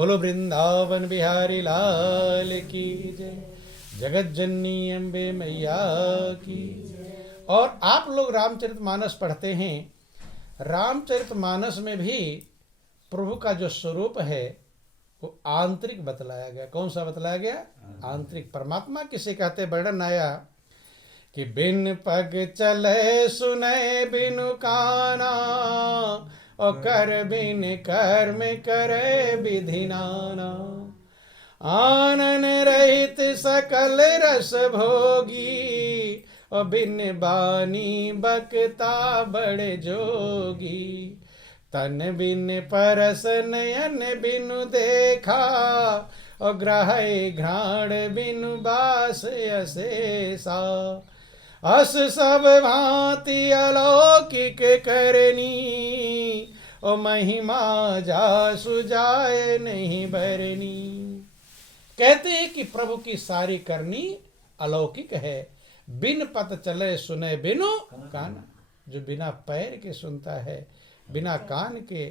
बोलो वृंदावन बिहारी लाल की जय, जगत जननी अम्बे मैया की। और आप लोग रामचरितमानस पढ़ते हैं, रामचरितमानस में भी प्रभु का जो स्वरूप है वो आंतरिक बतलाया गया। कौन सा बतलाया गया? आंतरिक। परमात्मा किसे कहते? वर्णन आया कि बिन पग चले सुने बिनु काना, और कर बिन कर्म करे विधि नाना। आनन रहित सकल रस भोगी, और बिन बानी बकता बड़े जोगी। तन बिन परस नयन बिनु देखा, और ग्रह घ्राण बिनु बास अशेषा। अस सब भांति अलौकिक करनी, ओ महिमा जा सुजाए नहीं भरनी। कहते हैं कि प्रभु की सारी करनी अलौकिक है। बिन पत चले सुने बिनु कान, जो बिना पैर के सुनता है, बिना कान के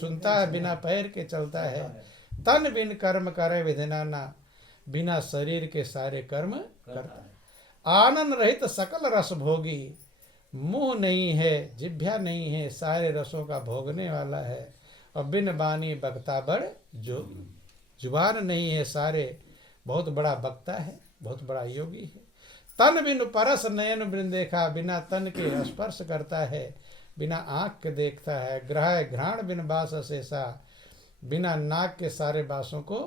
सुनता है, बिना पैर के चलता है। तन बिन कर्म करे विधि नाना, बिना शरीर के सारे कर्म करता है। आनंद रहित सकल रस भोगी, मुंह नहीं है, जिभ्या नहीं है, सारे रसों का भोगने वाला है। और बिन बानी बक्ता बड़ जोगी, जुबान नहीं है, सारे बहुत बड़ा बक्ता है, बहुत बड़ा योगी है। तन बिन परस नयन बिन देखा, बिना तन के स्पर्श करता है, बिना आँख के देखता है। ग्रह घ्राण बिन बास अशेषा, बिना नाक के सारे बासों को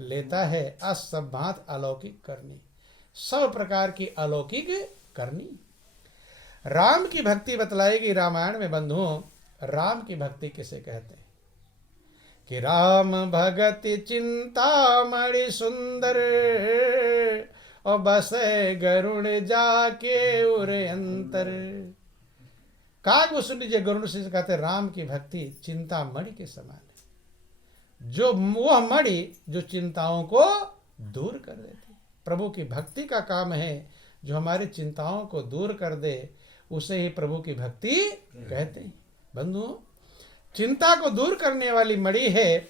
लेता है। अस सब भांत अलौकिक करनी, सब प्रकार की अलौकिक करनी। राम की भक्ति बतलाएगी रामायण में बंधुओं। राम की भक्ति किसे कहते हैं? कि राम भगति चिंतामणि सुंदर, और बसे गरुण जाके उरे अंतर। काग वसुंडी जी गरुड़ से कहते राम की भक्ति चिंतामणि के समान है, जो वह मणि जो चिंताओं को दूर कर देती। प्रभु की भक्ति का काम है जो हमारी चिंताओं को दूर कर दे, उसे ही प्रभु की भक्ति कहते हैं। बंधुओं, चिंता को दूर करने वाली मणि है।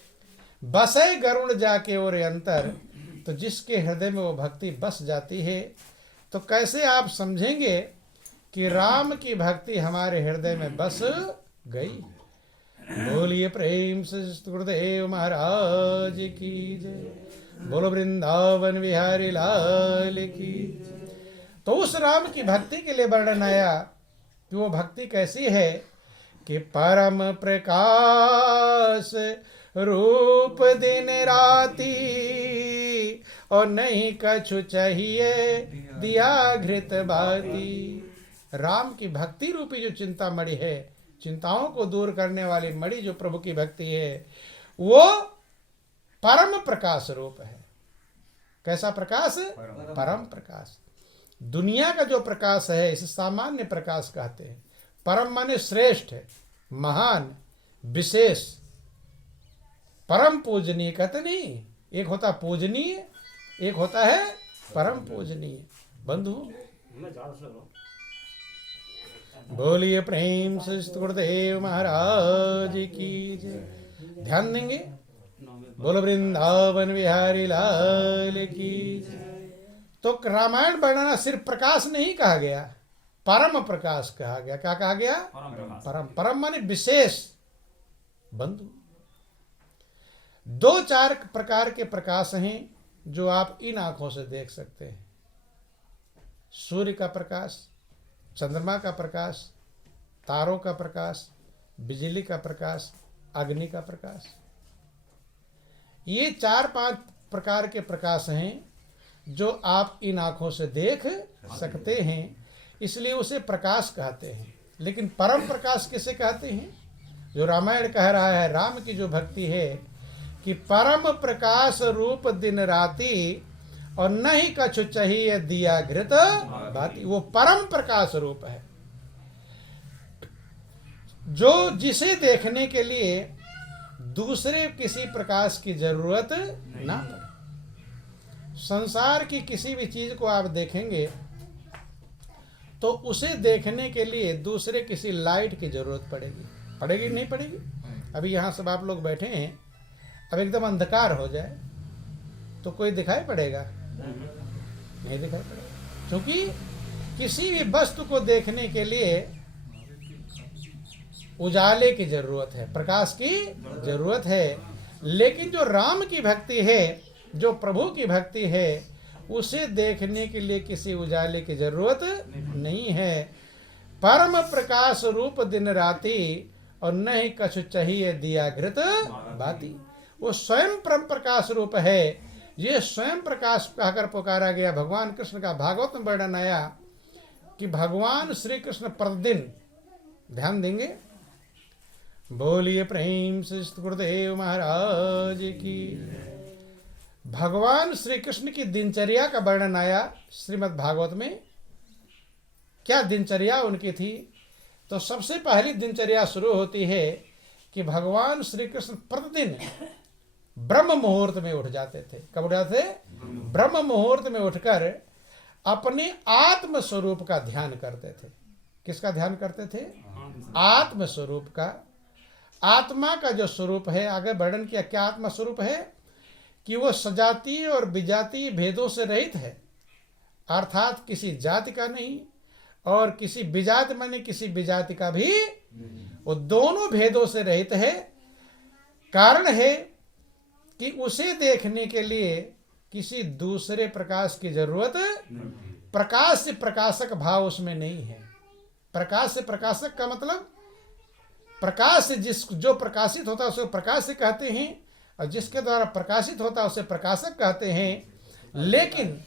बसे गरुड़ जाके और अंतर, तो जिसके हृदय में वो भक्ति बस जाती है, तो कैसे आप समझेंगे कि राम की भक्ति हमारे हृदय में बस गई। बोलिए प्रेम से गुरुदेव महाराज की जय, बोलो वृंदावन बिहारी लाल की। तो उस राम की भक्ति के लिए वर्णन आया कि वो भक्ति कैसी है कि परम प्रकाश रूप दिन राती, और नहीं कछु चाहिए दिया घृत बाती। राम की भक्ति रूपी जो चिंतामणि है, चिंताओं को दूर करने वाली मणि जो प्रभु की भक्ति है, वो परम प्रकाश रूप है। कैसा प्रकाश? परम प्रकाश। दुनिया का जो प्रकाश है इसे सामान्य प्रकाश कहते हैं। परम माने श्रेष्ठ, महान, विशेष। परम पूजनीय कहते नहीं, एक होता पूजनीय, एक होता है परम पूजनीय। बंधु बोलिए प्रेम से गुरुदेव महाराज की जय। ध्यान देंगे, बोलो वृंदावन बिहारी लाल की जय। तो रामायण वर्णना सिर्फ प्रकाश नहीं कहा गया, परम प्रकाश कहा गया। क्या कहा गया? परम। परम माने विशेष। बंधु, 2-4 प्रकार के प्रकाश हैं जो आप इन आंखों से देख सकते हैं। सूर्य का प्रकाश, चंद्रमा का प्रकाश, तारों का प्रकाश, बिजली का प्रकाश, अग्नि का प्रकाश। ये 4-5 प्रकार के प्रकाश हैं जो आप इन आंखों से देख सकते हैं, इसलिए उसे प्रकाश कहते हैं। लेकिन परम प्रकाश किसे कहते हैं? जो रामायण कह रहा है, राम की जो भक्ति है कि परम प्रकाश रूप दिन राती, और नहीं कछु चाहिए दिया घृत बाती। वो परम प्रकाश रूप है जो जिसे देखने के लिए दूसरे किसी प्रकाश की जरूरत ना पड़े। संसार की किसी भी चीज को आप देखेंगे तो उसे देखने के लिए दूसरे किसी लाइट की जरूरत पड़ेगी। पड़ेगी नहीं पड़ेगी? अभी यहाँ सब आप लोग बैठे हैं, अब एकदम अंधकार हो जाए तो कोई दिखाई पड़ेगा? नहीं दिखाई पड़ेगा, क्योंकि किसी भी वस्तु को देखने के लिए उजाले की जरूरत है, प्रकाश की जरूरत है। लेकिन जो राम की भक्ति है, जो प्रभु की भक्ति है, उसे देखने के लिए किसी उजाले की जरूरत नहीं है। परम प्रकाश रूप दिन राति, और न ही कछु चाहिए दिया घृत बाती। वो स्वयं परम प्रकाश रूप है। ये स्वयं प्रकाश कहकर पुकारा गया भगवान कृष्ण का भागवत में वर्णन आया कि भगवान श्री कृष्ण प्रतिदिन, ध्यान देंगे, बोलिए प्रेम से गुरुदेव महाराज की। भगवान श्री कृष्ण की दिनचर्या का वर्णन आया श्रीमद् भागवत में। क्या दिनचर्या उनकी थी? तो सबसे पहली दिनचर्या शुरू होती है कि भगवान श्री कृष्ण प्रतिदिन ब्रह्म मुहूर्त में उठ जाते थे। कब उठ जाते? ब्रह्म मुहूर्त में उठकर अपने आत्म स्वरूप का ध्यान करते थे। किसका ध्यान करते थे? आत्म स्वरूप का। आत्मा का जो स्वरूप है, आगे वर्णन किया क्या आत्मा स्वरूप है, कि वो सजातीय और विजातीय भेदों से रहित है, अर्थात किसी जाति का नहीं और किसी विजाति माने किसी विजाति का भी, वो दोनों भेदों से रहित है। कारण है कि उसे देखने के लिए किसी दूसरे प्रकाश की जरूरत, प्रकाश से प्रकाशक भाव उसमें नहीं है। प्रकाश से प्रकाशक का मतलब, प्रकाश से जो प्रकाशित होता है उसे प्रकाश से कहते हैं, और जिसके द्वारा प्रकाशित होता है उसे प्रकाशक कहते हैं। लेकिन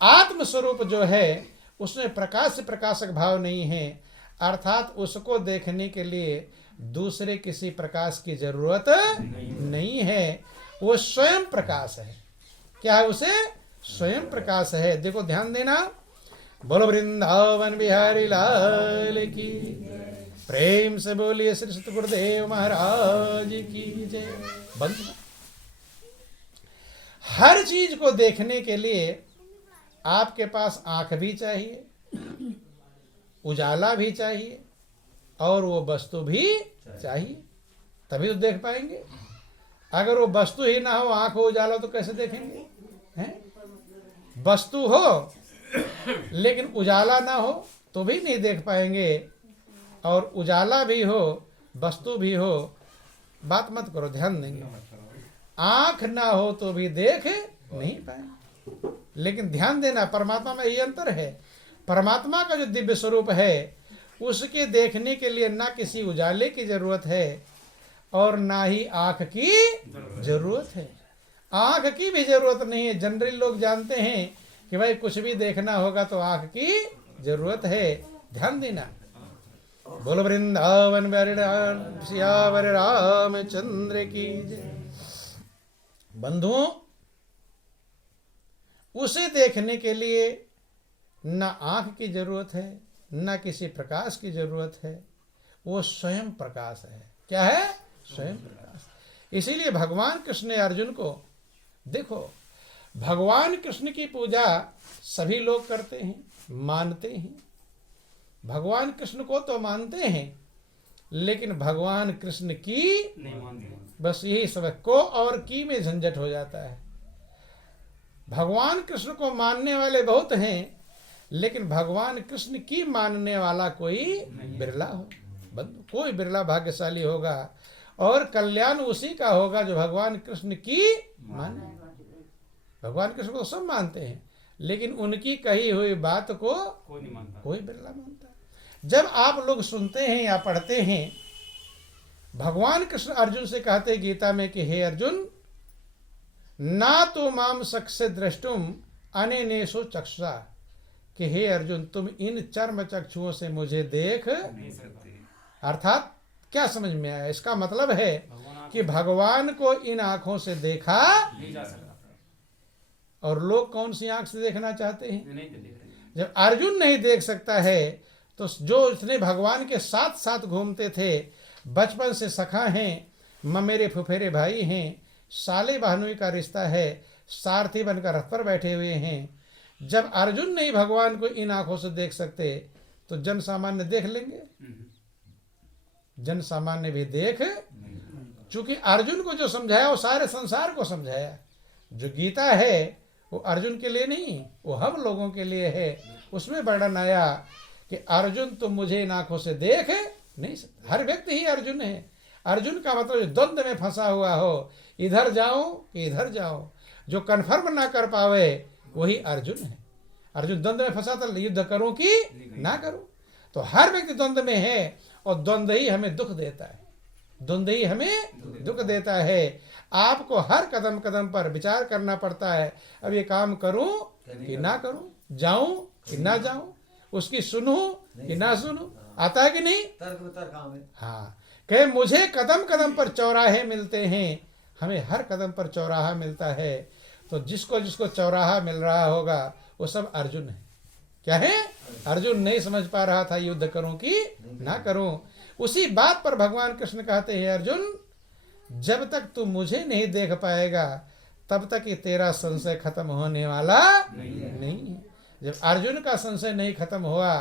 आत्म स्वरूप जो है उसमें प्रकाश से प्रकाशक भाव नहीं है, अर्थात उसको देखने के लिए दूसरे किसी प्रकाश की जरूरत नहीं है। वो स्वयं प्रकाश है। क्या है? उसे स्वयं प्रकाश है। देखो ध्यान देना, बोलो वृंदावन बिहारी लाल की, प्रेम से बोलिए श्री सत गुरुदेव महाराज की जय। बंद। हर चीज को देखने के लिए आपके पास आंख भी चाहिए, उजाला भी चाहिए, और वो वस्तु भी चाहिए, तभी तो देख पाएंगे। अगर वो वस्तु ही ना हो, आंख हो उजाला, तो कैसे देखेंगे? हैं? वस्तु हो लेकिन उजाला ना हो तो भी नहीं देख पाएंगे, और उजाला भी हो वस्तु भी हो, बात मत करो, ध्यान देंगे। आंख ना हो तो भी देख नहीं पाए। लेकिन ध्यान देना, परमात्मा में ये अंतर है। परमात्मा का जो दिव्य स्वरूप है उसके देखने के लिए ना किसी उजाले की जरूरत है और ना ही आंख की जरूरत है। आंख की भी जरूरत नहीं है। जनरल लोग जानते हैं कि भाई कुछ भी देखना होगा तो आंख की जरूरत है। ध्यान देना, बोलो वृंदावन सियावर रामचंद्र की जय। बंधुओं, उसे देखने के लिए न आंख की जरूरत है, न किसी प्रकाश की जरूरत है। वो स्वयं प्रकाश है। क्या है? स्वयं प्रकाश। इसीलिए भगवान कृष्ण ने अर्जुन को, देखो, भगवान कृष्ण की पूजा सभी लोग करते हैं, मानते हैं। भगवान कृष्ण को तो मानते हैं, लेकिन भगवान कृष्ण की नहीं मानते। बस यही सब को और की में झंझट हो जाता है। भगवान कृष्ण को मानने वाले बहुत हैं, लेकिन भगवान कृष्ण की मानने वाला कोई बिरला हो। कोई बिरला भाग्यशाली होगा, और कल्याण उसी का होगा जो भगवान कृष्ण की माने। भगवान कृष्ण को सब मानते हैं, लेकिन उनकी कही हुई बात को कोई नहीं मानता, कोई बिरला मानता। जब आप लोग सुनते हैं या पढ़ते हैं, भगवान कृष्ण अर्जुन से कहते गीता में कि हे अर्जुन, ना तो माम सक्से द्रष्टुम अनेनेषु चक्षुषा, कि हे अर्जुन तुम इन चर्म चक्षुओं से मुझे देख नहीं सकते। अर्थात क्या समझ में आया? इसका मतलब है कि भगवान को इन आंखों से देखा नहीं जा सकता। और लोग कौन सी आंख से देखना चाहते हैं? जब अर्जुन नहीं देख सकता है तो जो इसने भगवान के साथ साथ घूमते थे, बचपन से सखा हैं, ममेरे फुफेरे भाई हैं, साले बहनोई का रिश्ता है, सारथी बनकर रथ पर बैठे हुए हैं, जब अर्जुन नहीं भगवान को इन आंखों से देख सकते तो जन सामान्य देख लेंगे? जन सामान्य भी देख चूंकि अर्जुन को जो समझाया वो सारे संसार को समझाया। जो गीता है वो अर्जुन के लिए नहीं, वो हम लोगों के लिए है। उसमें वर्णन आया कि अर्जुन तुम मुझे इन आंखों से देख नहीं सकता। हर व्यक्ति ही अर्जुन है। अर्जुन का मतलब जो द्वंद्व में फंसा हुआ हो, इधर जाऊं कि इधर जाऊं, जो कन्फर्म ना कर पावे वही अर्जुन है। अर्जुन द्वंद्व में फंसा था, युद्ध करूं कि ना करूं। तो हर व्यक्ति द्वंद्व में है और द्वंद्व ही हमें दुख देता है, द्वंद्व ही हमें दुख देता है। आपको हर कदम कदम पर विचार करना पड़ता है, अब ये काम करूं कि ना करूं, जाऊं कि ना जाऊं, उसकी सुनूं कि ना सुनूं। आता है कि नहीं? हाँ, कहे मुझे कदम कदम पर चौराहे मिलते हैं, हमें हर कदम पर चौराहा मिलता है। तो जिसको जिसको चौराहा मिल रहा होगा वो सब अर्जुन है। क्या है? अर्जुन नहीं समझ पा रहा था युद्ध करूं कि ना करूं। उसी बात पर भगवान कृष्ण कहते हैं, अर्जुन जब तक तू मुझे नहीं देख पाएगा तब तक ये तेरा संशय खत्म होने वाला नहीं है। जब अर्जुन का संशय नहीं खत्म हुआ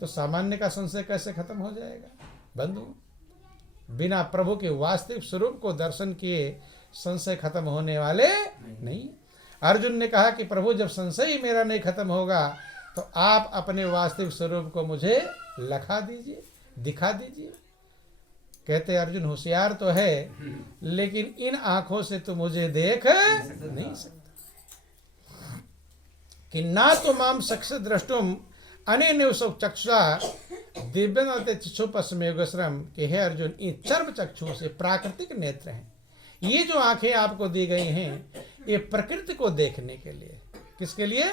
तो सामान्य का संशय कैसे खत्म हो जाएगा? बंधु, बिना प्रभु के वास्तविक स्वरूप को दर्शन किए संशय खत्म होने वाले नहीं। अर्जुन ने कहा कि प्रभु जब संशय ही मेरा नहीं खत्म होगा तो आप अपने वास्तविक स्वरूप को मुझे लखा दीजिए, दिखा दीजिए। कहते अर्जुन होशियार तो है लेकिन इन आंखों से तो मुझे देख नहीं सकता। कि ना तो माम सक्ष द्रष्टुम अनेन चक्षुषा दिव्य चक्षुपस्मेगश्रम। कि हे अर्जुन, इन चर्म चक्षुओं से प्राकृतिक नेत्र हैं। ये जो आंखें आपको दी गई हैं ये प्रकृति को देखने के लिए। किसके लिए?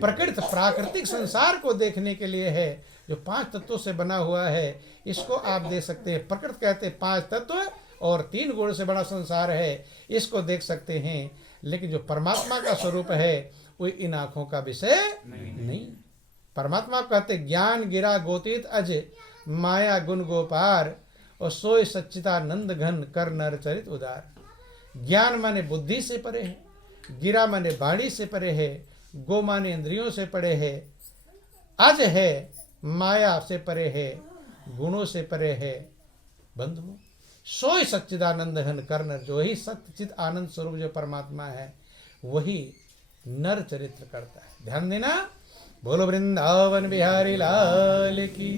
प्रकृति, प्राकृतिक संसार को देखने के लिए है, जो 5 तत्वों से बना हुआ है। इसको आप देख सकते हैं। प्रकृति कहते हैं 5 तत्व और 3 गुण से बड़ा संसार है, इसको देख सकते हैं। लेकिन जो परमात्मा का स्वरूप है वो इन आंखों का विषय नहीं। परमात्मा कहते ज्ञान गिरा गोतीत अज माया गुण गोपार और सोय सच्चिदानंद घन कर नर चरित उदार। ज्ञान माने बुद्धि से परे है, गिरा माने वाणी से परे है, गो माने इंद्रियों से परे है, अज है माया से परे है, गुणों से परे है। बंधु, सोई सच्चिदानंद घन कर नर, जो ही सच्चिद आनंद स्वरूप जो परमात्मा है वही नर चरित्र करता है। ध्यान देना। बोलो वृंदावन बिहारी लाल की।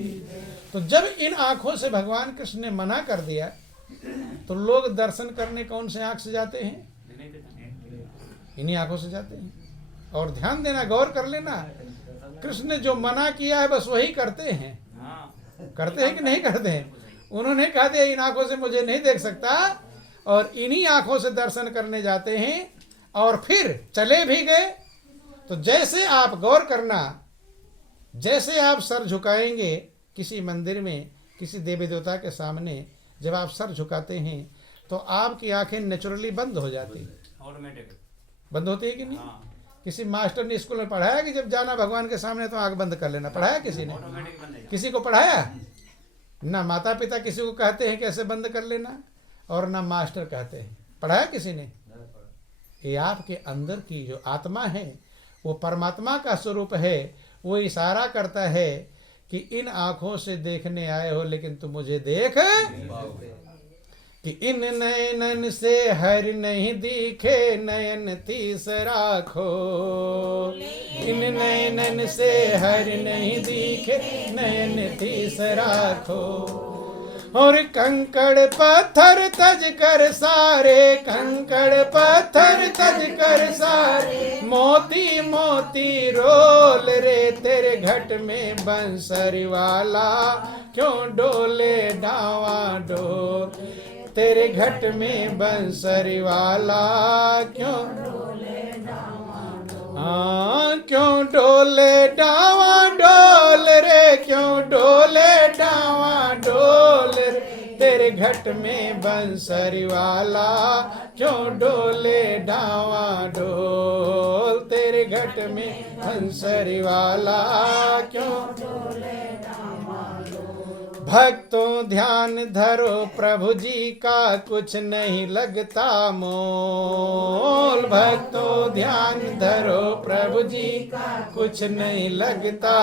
तो जब इन आंखों से भगवान कृष्ण ने मना कर दिया तो लोग दर्शन करने कौन से आंख से जाते हैं? इन्हीं आंखों से जाते हैं। और ध्यान देना, गौर कर लेना, कृष्ण ने जो मना किया है बस वही करते हैं। करते हैं कि नहीं करते हैं? उन्होंने कहा दिया इन आंखों से मुझे नहीं देख सकता और इन्हीं आंखों से दर्शन करने जाते हैं और फिर चले भी गए। तो जैसे आप गौर करना, जैसे आप सर झुकाएंगे किसी मंदिर में, किसी देवी देवता के सामने जब आप सर झुकाते हैं तो आपकी आंखें नेचुरली बंद हो जाती है। ऑटोमेटिक बंद होती है कि नहीं? किसी मास्टर ने स्कूल में पढ़ाया कि जब जाना भगवान के सामने तो आंख बंद कर लेना? पढ़ाया किसी ने? किसी को पढ़ाया? ना माता पिता किसी को कहते हैं कैसे बंद कर लेना और ना मास्टर कहते हैं। पढ़ाया किसी ने? ये आपके अंदर की जो आत्मा है वो परमात्मा का स्वरूप है। वो इशारा करता है कि इन आंखों से देखने आए हो लेकिन तुम मुझे देख कि इन नयनन से हर नहीं दिखे नयन तीसरा खो। इन नयनन से हर नहीं दिखे नयन तीसरा खो। और कंकड़ पत्थर तज कर सारे, कंकड़ पत्थर तज कर सारे, मोती मोती रोल रे तेरे घट में बंसरी वाला क्यों डोले डावा डोल। तेरे घट में बंसरी वाला क्यों डोले डावा डोल। हाँ, क्यों डोले डावा डोल रे, क्यों डोले डावा डोल रे तेरे घट में बंसरी वाला क्यों डोले डावा डोल। तेरे घट में बंसरी वाला क्यों डोले डावा डोल। भक्तों ध्यान धरो प्रभु जी का कुछ नहीं लगता मोल। भक्तों ध्यान धरो प्रभु जी का कुछ नहीं लगता।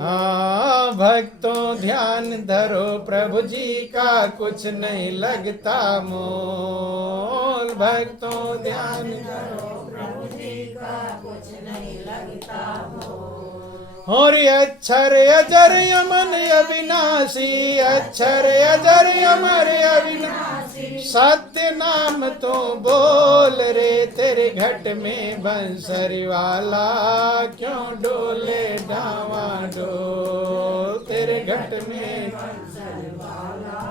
हाँ भक्तों ध्यान धरो प्रभु जी का कुछ नहीं लगता मोल। भक्तों ध्यान धरो प्रभु जी का कुछ नहीं लगता मोल। और अक्षर अजर अमर अविनाशी, अक्षर अजर अमर अविनाशी, सत्य नाम तो बोल रे। तेरे घट में बंसरी वाला क्यों डोले डावा डोल। तेरे घट में बंसरी वाला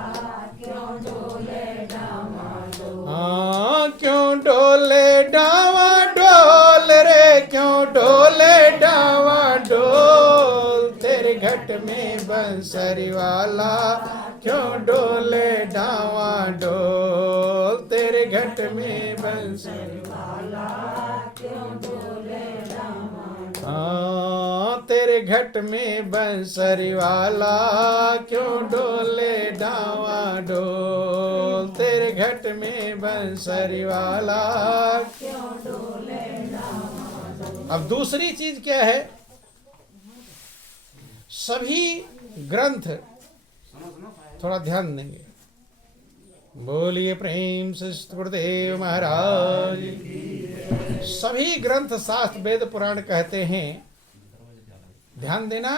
क्यों डोले डावा डोल। हाँ क्यों डोले डावा डोल रे, क्यों डोले डावा डोल। तेरे घट में बंसरी वाला क्यों डोले डावा डोल। तेरे घट में बंसरी वाला क्यों डोले डावा डोल। हाँ तेरे घट में बंसरी वाला क्यों डोले डावा डोल। तेरे घट में बंसरी वाला क्यों डोले डावा डोल। अब दूसरी चीज क्या है, सभी ग्रंथ, थोड़ा ध्यान देंगे, बोलिए प्रेम से गुरुदेव महाराज। सभी ग्रंथ शास्त्र वेद पुराण कहते हैं, ध्यान देना,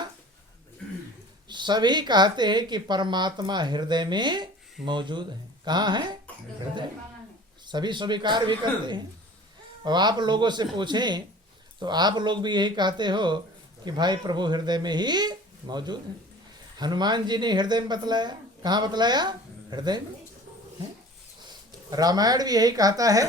सभी कहते हैं कि परमात्मा हृदय में मौजूद है। कहाँ है? हृदय। सभी स्वीकार भी करते हैं। और आप लोगों से पूछें तो आप लोग भी यही कहते हो कि भाई प्रभु हृदय में ही मौजूद है। हनुमान जी ने हृदय में बतलाया। कहाँ बतलाया? हृदय में। रामायण भी यही कहता है।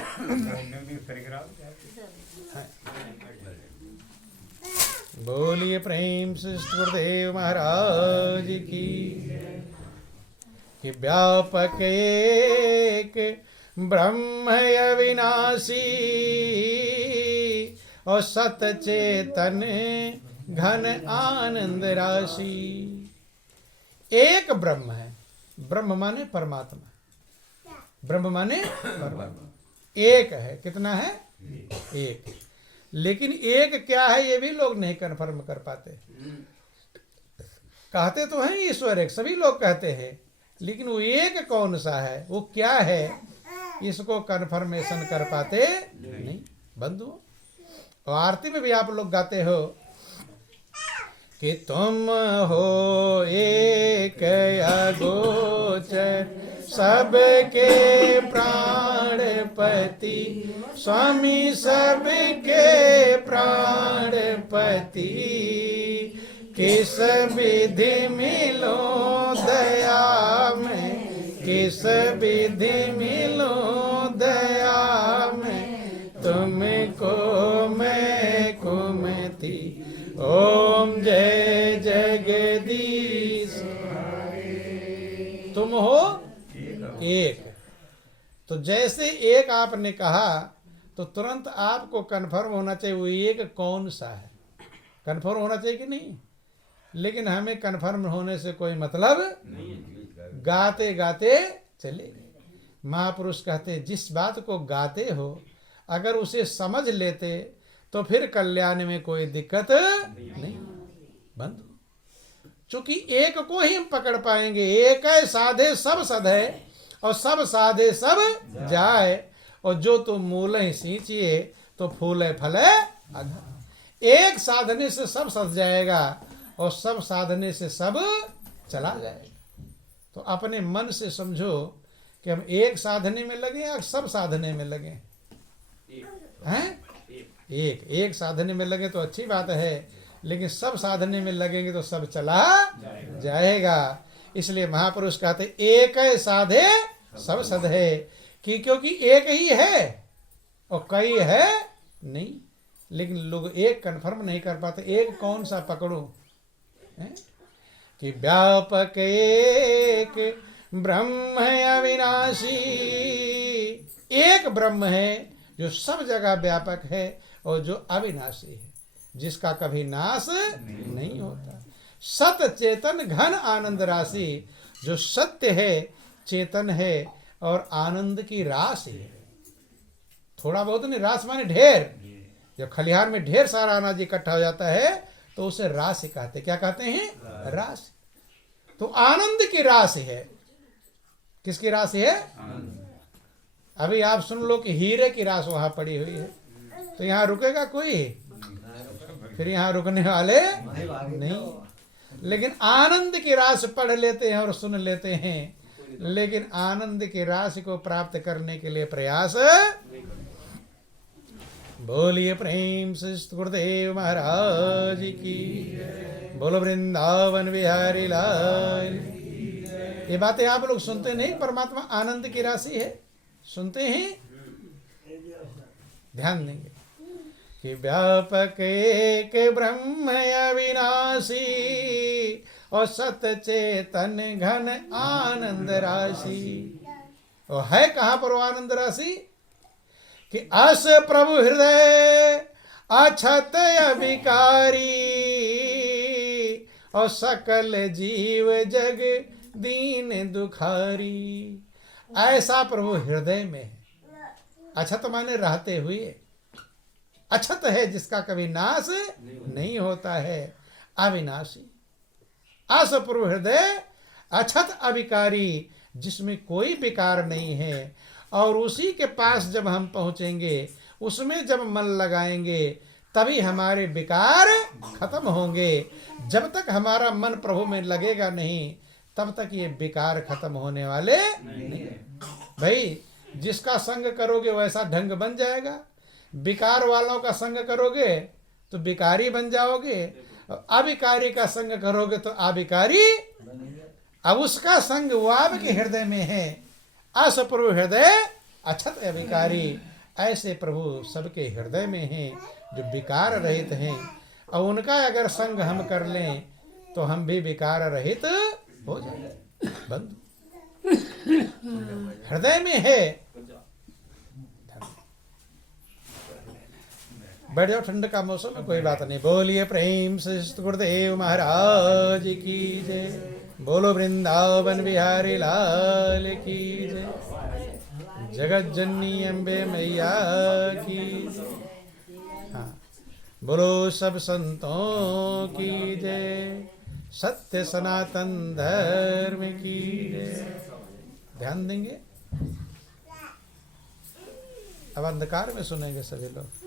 बोलिए प्रेम से गुरुदेव महाराज की। कि व्यापक एक ब्रह्म अविनाशी, और सत चेतन घन आनंद राशि। एक ब्रह्म है। ब्रह्म माने परमात्मा, ब्रह्म माने परमात्मा। एक है। कितना है? एक। लेकिन एक क्या है ये भी लोग नहीं कन्फर्म कर पाते। कहते तो हैं ईश्वर एक, सभी लोग कहते हैं, लेकिन वो एक कौन सा है, वो क्या है, इसको कन्फर्मेशन कर पाते नहीं बंधु। और आरती में भी आप लोग गाते हो कि तुम हो एक अगोचर सबके प्राणपति, स्वामी सबके प्राणपति। किस विधि मिलो दया में, किस विधि मिलो दया में, तुमको मैं कुमति। ओम जय जगदीश। तुम हो एक। तो जैसे एक आपने कहा तो तुरंत आपको कन्फर्म होना चाहिए वो एक कौन सा है। कन्फर्म होना चाहिए कि नहीं? लेकिन हमें कन्फर्म होने से कोई मतलब नहीं, गाते गाते चले गए। महापुरुष कहते जिस बात को गाते हो अगर उसे समझ लेते तो फिर कल्याण में कोई दिक्कत नहीं। बंधु चूंकि एक को ही हम पकड़ पाएंगे। एक है साधे सब सधे, और सब साधे सब जाए। और जो तुम मूल ही सींचिए तो फूले फले अधर। एक साधने से सब सध जाएगा और सब साधने से सब चला जाएगा। तो अपने मन से समझो कि हम एक साधने में लगे या सब साधने में लगे हैं। एक साधने में लगे तो अच्छी बात है, लेकिन सब साधने में लगेंगे तो सब चला जाएगा। इसलिए महापुरुष कहते एक साधे सब सधे, कि क्योंकि एक ही है और कई है नहीं। लेकिन लोग एक कन्फर्म नहीं कर पाते, एक कौन सा पकड़ो है? कि व्यापक एक ब्रह्म अविनाशी। एक ब्रह्म है जो सब जगह व्यापक है और जो अविनाशी है, जिसका कभी नाश नहीं होता। सत चेतन घन आनंद राशि, जो सत्य है, चेतन है और आनंद की राशि है। थोड़ा बहुत नहीं, रास माने ढेर। जब खलिहान में ढेर सारा अनाज इकट्ठा हो जाता है तो उसे राशि कहते। क्या कहते हैं? राशि। तो आनंद की राशि है। किसकी राशि है? अभी आप सुन लो कि हीरे की राशि वहां पड़ी हुई है, तो यहाँ रुकेगा कोई? फिर यहाँ रुकने वाले नहीं। लेकिन आनंद की राशि पढ़ लेते हैं और सुन लेते हैं, लेकिन आनंद की राशि को प्राप्त करने के लिए प्रयास। बोलिए प्रेम से गुरुदेव महाराज की। बोलो वृंदावन बिहारी लाल। ये बातें आप लोग सुनते नहीं? परमात्मा आनंद की राशि है, सुनते हैं? ध्यान देंगे कि व्यापक एक ब्रह्म अविनाशी और सत चेतन घन आनंद राशि। और है कहाँ पर वो आनंद राशि? कि अस प्रभु हृदय अछत अभिकारी और सकल जीव जग दीन दुखारी। ऐसा प्रभु हृदय में है। अछत माने रहते हुए, अछत है जिसका कभी नाश नहीं होता है, अविनाशी। अस प्रभु हृदय अछत अभिकारी, जिसमें कोई विकार नहीं है। और उसी के पास जब हम पहुंचेंगे, उसमें जब मन लगाएंगे, तभी हमारे विकार खत्म होंगे। जब तक हमारा मन प्रभु में लगेगा नहीं, तब तक ये विकार खत्म होने वाले नहीं। भाई जिसका संग करोगे वैसा ढंग बन जाएगा। विकार वालों का संग करोगे तो विकारी बन जाओगे, अविकारी का संग करोगे तो अविकारी। अब उसका संग वो आपके हृदय में है। अस प्रभु हृदय अछत अविकारी। ऐसे प्रभु सबके हृदय में हैं जो विकार रहित हैं, और उनका अगर संग हम कर लें तो हम भी विकार रहित हो जाए। बंधु हृदय में है। बैठ जाओ, ठंड का मौसम है, कोई बात नहीं। बोलिए प्रेम से गुरुदेव महाराज की जय। बोलो वृंदावन बिहारी लाल की जय। जगत जननी अम्बे मैया की जय। हाँ, बोलो सब संतों की जय। सत्य सनातन धर्म की जय। ध्यान देंगे। अब अंधकार में सुनेंगे सभी लोग।